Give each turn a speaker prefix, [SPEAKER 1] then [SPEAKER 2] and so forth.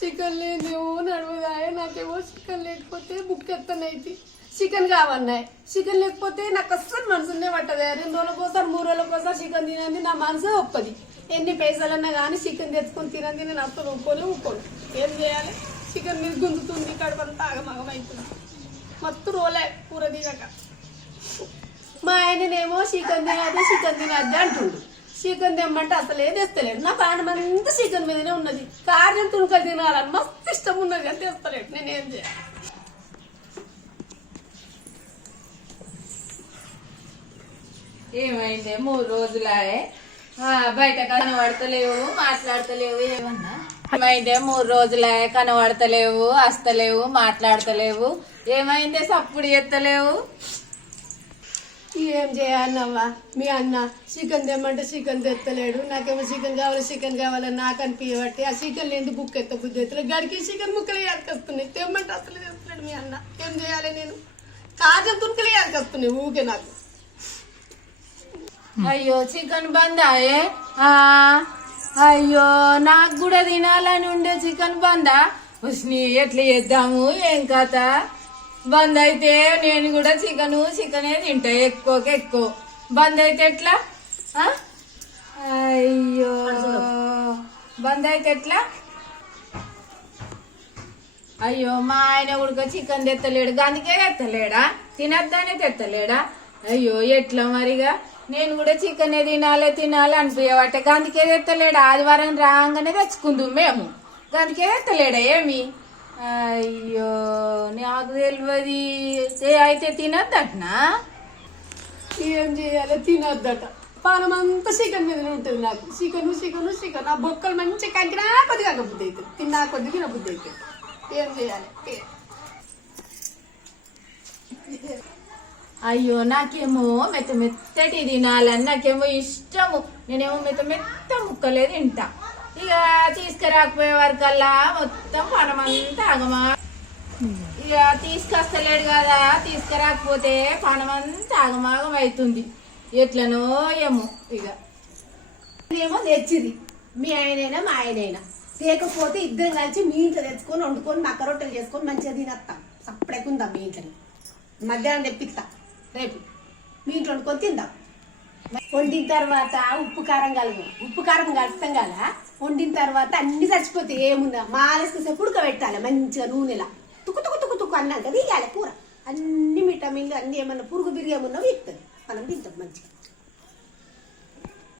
[SPEAKER 1] Chicken లేదేమో నడవదాయ నాకేమో chicken లేకపోతే బుక్ ఎత్తనైతే చికెన్ కావన్నాయి చికెన్ లేకపోతే నాకు అస్సలు మనసునే పట్టదు. రెండు రోజులకు మూడు రోజులకు చికెన్ తినంది నా మనసు ఒప్పది. ఎన్ని పైసలన్నా కానీ చికెన్ తెచ్చుకొని తినంది నేను అస్సలు ఊరుకోలే ఊరుకోను. ఏం చేయాలి? చికెన్ మీద గుంజుతుంది కడుపంతా ఆగమగమవుతుంది మత్తు రోలే కూర దిగక మా ఆయననేమో చికెన్ తినద్దు చికెన్ తినద్దు అంటుండు. చికెన్ తెమ్మంటే అసలే తెస్తలేడు. నా ప్రాణం అంతా చికెన్ మీదనే ఉన్నది. కార్యం తుణుకలు తినాలని మస్తు ఇష్టం ఉన్నది కానీ తెస్తలేడు. నేనేం చేయాలి?
[SPEAKER 2] ఏమైంది? మూడు రోజులాయే. ఆ, బయట కనబడతలేవు మాట్లాడతలేవు ఏమన్నా? ఏమైందే? మూడు రోజులే కనబడతలేవు వస్తలేవు మాట్లాడతలేవు. ఏమైందే? సప్పుడు ఎత్తలేవు.
[SPEAKER 1] ఏం చేయాలన్నవ్వా మీ అన్న చికెన్ తెమ్మంటే చికెన్ తెత్తలేడు. నాకేమో చికెన్ కావాలి చికెన్ కావాలని నాకు అనిపించబట్టి ఆ చికెన్ లేని బుక్ ఎత్త బుద్ధి ఎత్తలేదు. గడికి చికెన్ ముక్కలు వస్తున్నాయి తెమ్మంటే అసలు తెస్తలేడు మీ అన్న. ఏం చేయాలి నేను? కాజం తుణుకలు వస్తున్నాయి ఊకే నాకు.
[SPEAKER 2] అయ్యో చికెన్ బందాయే ఆ, అయ్యో నాకు కూడా తినాలని ఉండే చికెన్ బందా. ఉస్ని ఎట్లా చేద్దాము? ఏం కథ? బంద్ అయితే నేను కూడా చికెన్ చికెనే తింటా ఎక్కువకి ఎక్కువ. బంద్ అయితే ఎట్లా అయ్యో. బంద్ అయితే ఎట్లా? అయ్యో మా ఆయన ఉడక చికెన్ తెత్తలేడు. అందుకే తెత్తలేడా? తినద్దానే తెత్తలేడా? అయ్యో ఎట్లా మరిగా? నేను కూడా చికెన్ తినాలి తినాలి అనిపించబట్టే అందుకే తెత్తలేడా? ఆదివారం రాగానే తెచ్చుకుందాం మేము. అందుకే తెత్తలేడా ఏమి? అయ్యో నాకు తెలియదు ఏ అయితే తినద్దట్నా?
[SPEAKER 1] ఏం చేయాలి? తినొద్దట. పానం అంతా చికెన్ మీదనే ఉంటుంది నాకు. Chicken chicken chicken. ఆ బొక్కలు మంచిగా కంకినా కొద్ది కాకపోతే అవుతుంది తిన్నా కొద్ది తినబుద్ధి అవుతుంది ఏం చేయాలి?
[SPEAKER 2] అయ్యో నాకేమో మెత్త మెత్తటి తినాలని నాకేమో ఇష్టము. నేనేమో మెత్త మెత్త ముక్కలే తింటా. ఇక తీసుకురాకపోయే వరకల్లా మొత్తం పనమంతా ఆగమా? ఇక తీసుకొస్తలేడు కదా తీసుకురాకపోతే పనమంతా ఆగమాగం అవుతుంది ఎట్లనో ఏమో ఇక.
[SPEAKER 1] ఏమో తెచ్చింది. మీ ఆయనైనా మా ఆయనైనా. లేకపోతే ఇద్దరం కలిసి మీ ఇంట్లో తెచ్చుకొని వండుకొని మక్క రొట్టెలు చేసుకొని మంచిగా తినేస్తాం సప్పుడెక్కుందాం మీ ఇంట్లో మధ్యాహ్నం తెప్పిస్తా రేపు. మీ ఇంట్లో వండుకొని తిందాం. వండిన తర్వాత ఉప్పు కారం కలుగు. ఉప్పు కారం కలుస్తాం కదా వండిన తర్వాత అన్ని చచ్చిపోతే ఏముందా మాలేసుకొస్తే ఉడకబెట్టాలి మంచిగా నూనెలా. తుక్కు తుక్కు తుక్కు తుక్కు అన్నాక తీయాలి కూర. అన్ని విటమిన్లు అన్ని ఏమన్నా పురుగు బిర్యామున్నా ఇస్తుంది మనం తింటాం మంచిగా.